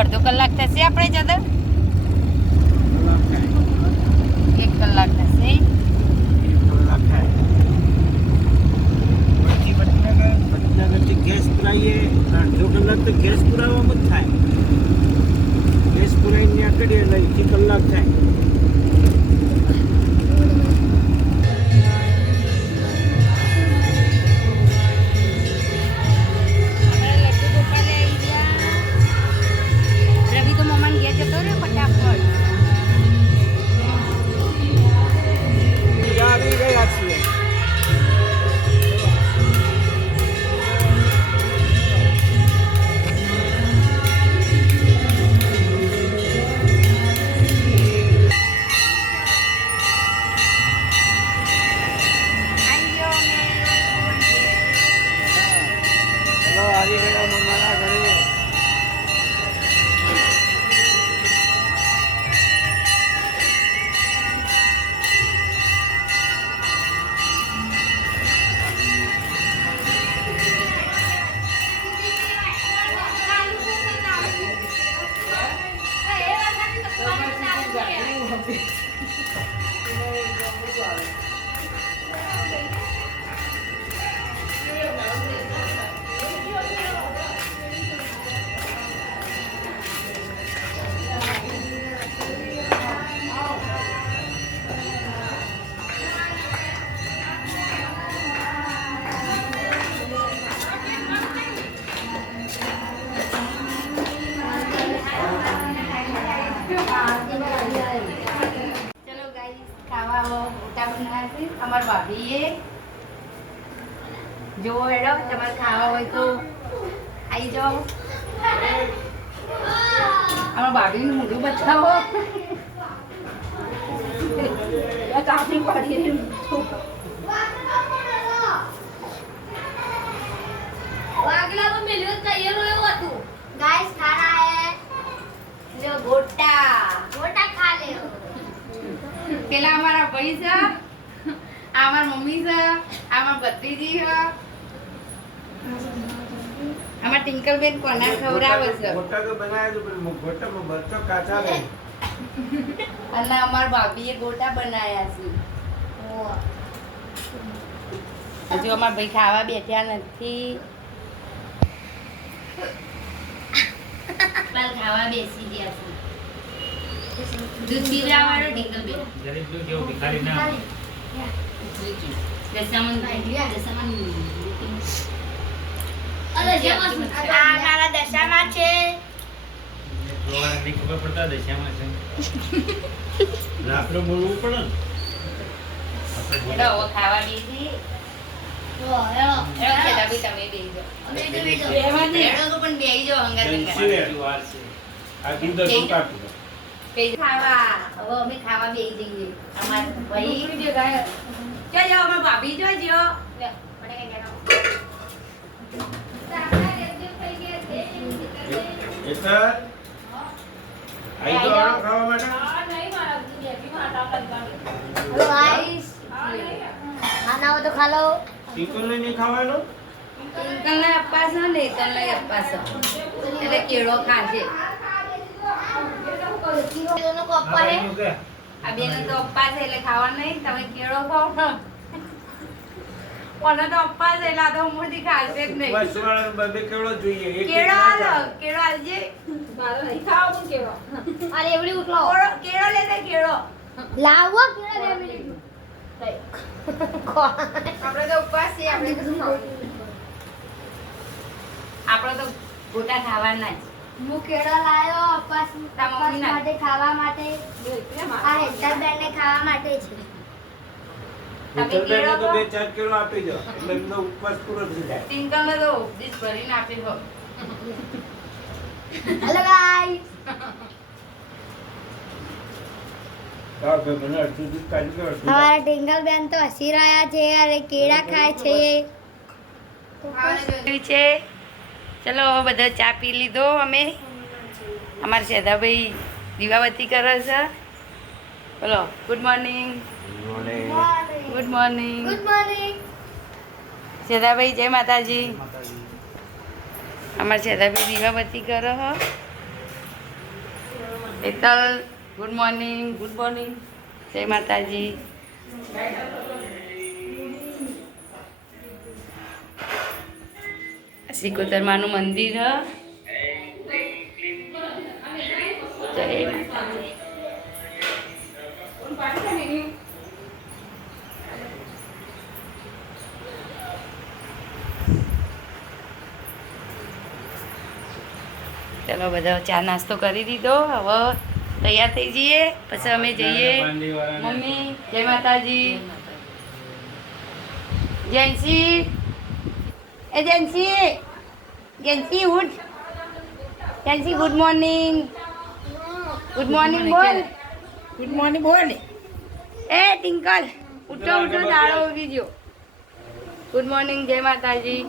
અડધો કલાક થશે આપણે જતા 1 કલાક થશે ગેસ પુરાઈએ અડધો કલાક તો ગેસ પુરાવામાં જ થાય ગેસ પુરાઈને ત્યાં કરીએ એટલે 1 કલાક થાય અમાર ભાભીએ જો હેડો તમારે ખાવા હોય તો આવી જાઓ અમાર ભાભીનું મોઢું બતાવો કાપી પડી વાગલા તો મેલ્યો તૈયાર રહ્યો હતું ગાઈસ ખાના હે જો ગોટા ખા લે પેલા અમારા ભાઈ છે আমার મમ્મી છે আমার ભત્રીજી છે আমার ટિંકલબેન કોના ખવરાવે છે ગોટા તો બનાવ્યા છે પણ ગોટામાં બરતો કાચા રહે અને અમાર ભાભીએ ગોટા બનાવ્યા છે હજુ અમાર ભાઈ ખાવા બેઠ્યા નથી કાલ ખાવા બેસી ગયા છે દૂધ પીવડાવવાનો ટિંકલબેન જરીક દૂધ જેવું ભિખારી ના દશામાં છે ખબર પડતા દશામાં છે રાત્રે બોલવું પડે ને ખાવા બેસી તમે બેસી જાઓ પણ બેસી જાઓ ખાવા હવે અમે ખાવા બેસી જઈએ અમારા ભાઈ જાઓ અમારા ભાભી જોજો ખાના તો ખા લો નહીં ખાવાનું ટિંકલ ને અપ્પા છે ને ટિંકલ ને અપ્પા છે એટલે કેળો ખાશે આ બેન તો અપ્પા છે એટલે ખાવા નહીં તમે કેળો ખાઓ ને ઓને તો અપ્પા છે એટલે આ તો મૂર્તિ ખાશે જ નહીં બસ વાળા બબે કેળો જોઈએ એક કેળો આલો કેળો આલજે મારો નહીં ખાવો પણ કેળો અરે એવડી ઉઠલો કેળો લેતે કેળો લાવો કેળા 2 મિનિટ આપણે તો ઉપવાસ છે આપણે તો શું આપણે તો ગોટા ખાવાના જ હું કેળો લાયો અપાસ મમ્મી ના માટે ખાવા માટે આ હેતરબેન ને ખાવા માટે છે તમે કેળો તો 2-4 કિલો આપી દો એટલે એમનો ઉપવાસ પૂરો થઈ જાય ટિંકલ ને તો ડીશ ભરીને આપી દો હેલો ગાઈસ हमारा टिंगल बेन तो हसी रहा है अरे केड़ा खाए છે ચલો બધા ચા પી લીધો અમે અમારા સેદાભાઈ દીવાબત્તી કરે છે બોલો good morning good morning good morning Sedabhai જય માતાજી અમારા સેદાભાઈ દીવાબત્તી કરો હો Hetal good morning. Good morning. જય માતાજી. શ્રી કોતરમાનું મંદિર હ. જય માતાજી. ચલો બધા ચા નાસ્તો કરી દીધો. હવે તૈયાર થઈ જઈએ પછી અમે જઈએ. મમ્મી જય માતાજી. જેન્સી એ જેન્સી જેન્સી ઉઠ. Gen Z good morning. Good morning બોલ. ગુડ મોર્નિંગ બોલ. એ ટિંકલ ઉઠો ઉઠો દાડો ઉગી ગયો. ગુડ મોર્નિંગ જય માતાજી.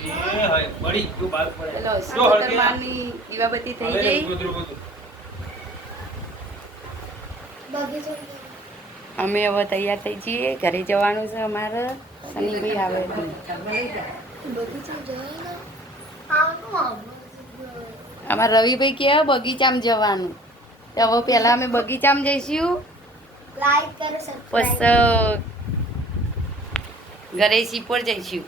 ચલો શ્રીકોતરમાની દીવાબત્તી થઈ ગઈ. અમે હવે તૈયાર થઈ છીએ. ઘરે જવાનું છે અમારે. સનીભાઈ આવે છે. અમારે રવિભાઈ કહે બગીચામાં જવાનું. તો હવે પહેલા અમે બગીચામાં જઈશું. લાઈક કરો, સબસ્ક્રાઇબ. પછી ઘરે સીપોર જઈશું.